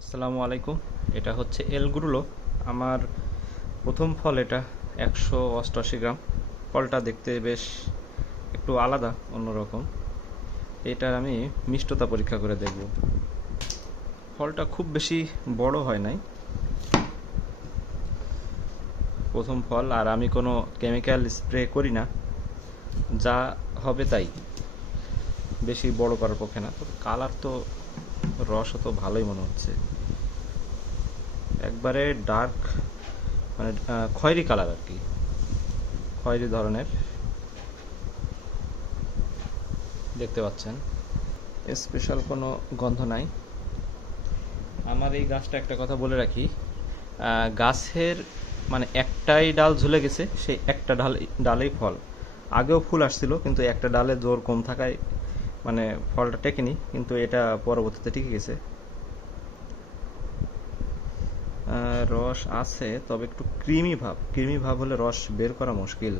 আসসালামু আলাইকুম। এটা হচ্ছে এলগুরুলো আমার প্রথম ফল এটা একশো অষ্টআশি গ্রাম। ফলটা দেখতে বেশ একটু আলাদা, অন্যরকম। এটার আমি মিষ্টতা পরীক্ষা করে দেখব। ফলটা খুব বেশি বড় হয় নাই। প্রথম ফল, আর আমি কোনো কেমিক্যাল স্প্রে করি না। যা হবে তাই। বেশি বড় করার পক্ষে না। তবে কালার তো রসও তো ভালোই মনে হচ্ছে। একবারে ডার্ক মানে খয়েরি কালার আর কি। খয়েরি ধরনের। দেখতে পাচ্ছেন। স্পেশাল কোনো গন্ধ নাই। আমার এই গাছটা একটা কথা বলে রাখি। গাছের মানে একটাই ডাল ঝুলে গেছে, সেই একটা ডাল, ডালেই ফল। আগেও ফুল আসছিল, কিন্তু একটা ডালে জোর কম থাকায় মানে ফলটা টেকেনি, কিন্তু এটা পরবর্তীতে টিকে গেছে। রস আছে, তবে একটু ক্রিমি ভাব। ক্রিমি ভাব হলে রস বের করা মুশকিল।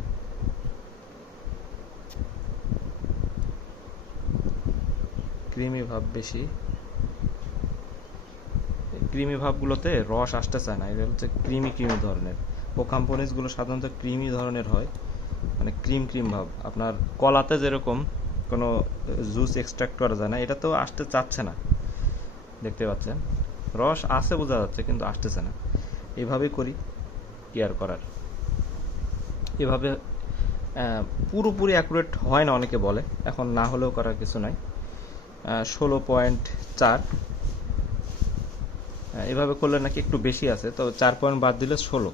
ক্রিমি ভাব বেশি। ক্রিমি ভাবগুলোতে রস আসতে চায় না। এটা হচ্ছে ক্রিমি ক্রিমি ধরনের। পোকাম্পনিসগুলো সাধারণত ক্রিমি ধরনের হয়। মানে ক্রিম ক্রিম ভাব। আপনার কলাতে যেরকম কোনো জুস এক্সট্রাক্ট করা যায় না, এটা তো আসতে চাচ্ছে না। দেখতে পাচ্ছেন? রস আছে বোঝা যাচ্ছে, কিন্তু আসতেছে না। এভাবেই করি কেয়ার করার। এভাবে পুরোপুরি অ্যাকুরেট হয় না অনেকে বলে, এখন না হলেও করার কিছু নাই। ষোলো পয়েন্ট চার। এভাবে করলে নাকি একটু বেশি আছে তো চার পয়েন্ট বাদ দিলে ষোলো।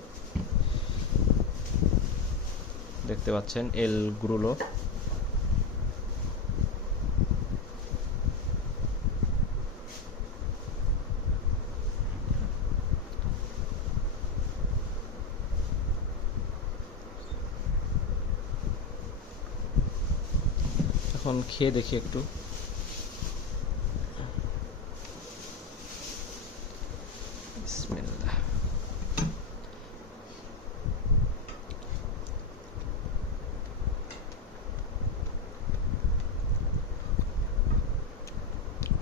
দেখতে পাচ্ছেন এল এখন খেয়ে দেখি একটু।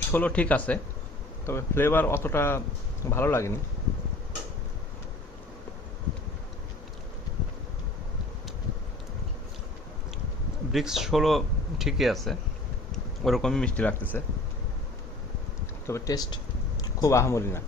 ষোলো ঠিক আছে তবে ফ্লেভার অতটা ভালো লাগেনি। ব্রিক্স ষোলো ঠিকই আছে ওরকমই মিষ্টি লাগতেছে। তবে টেস্ট খুব আহামরি না।